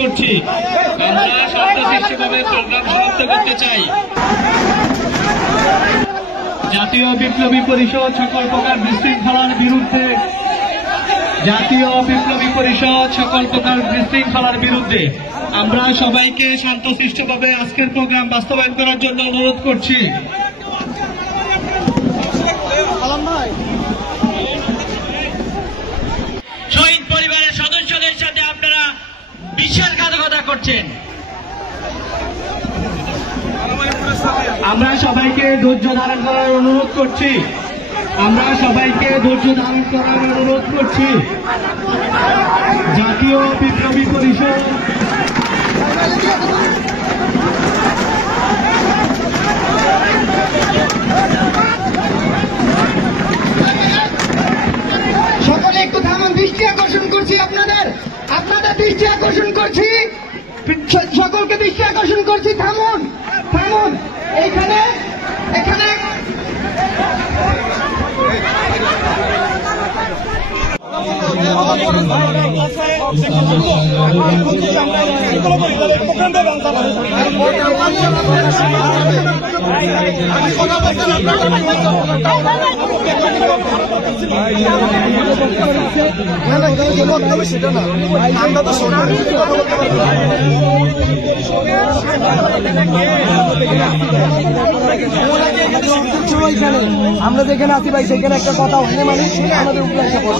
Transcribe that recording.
করছি আমরা শান্তশিষ্টভাবে প্রোগ্রাম সমাপ্ত করতে চাই। জাতীয় বিপ্লবী পরিষদ সকল প্রকার বিশৃঙ্খলার বিরুদ্ধে, জাতীয় বিপ্লবী পরিষদ সকল প্রকার বিশৃঙ্খলার বিরুদ্ধে আমরা সবাইকে শান্তশিষ্টভাবে আজকের প্রোগ্রাম বাস্তবায়ন করার জন্য অনুরোধ করছি। শহীদ পরিবারের সদস্যদের সাথে আপনারা বিশ্বাসঘাতকতা করছেন। আমরা সবাইকে ধৈর্য ধারণ করার অনুরোধ করছি। জাতীয় বিপ্লবী পরিষদ সকলে একটু থামান, দৃষ্টি আকর্ষণ করছি আপনাদের দৃষ্টি আকর্ষণ করছি, সকলকে দৃষ্টি আকর্ষণ করছি। থামুন থামুন, এখানে সেটা না, আমরা তো আমরা যেখানে আছি ভাই, সেখানে একটা কথা হলে মানুষ আমাদের উপরে এসে পড়ে।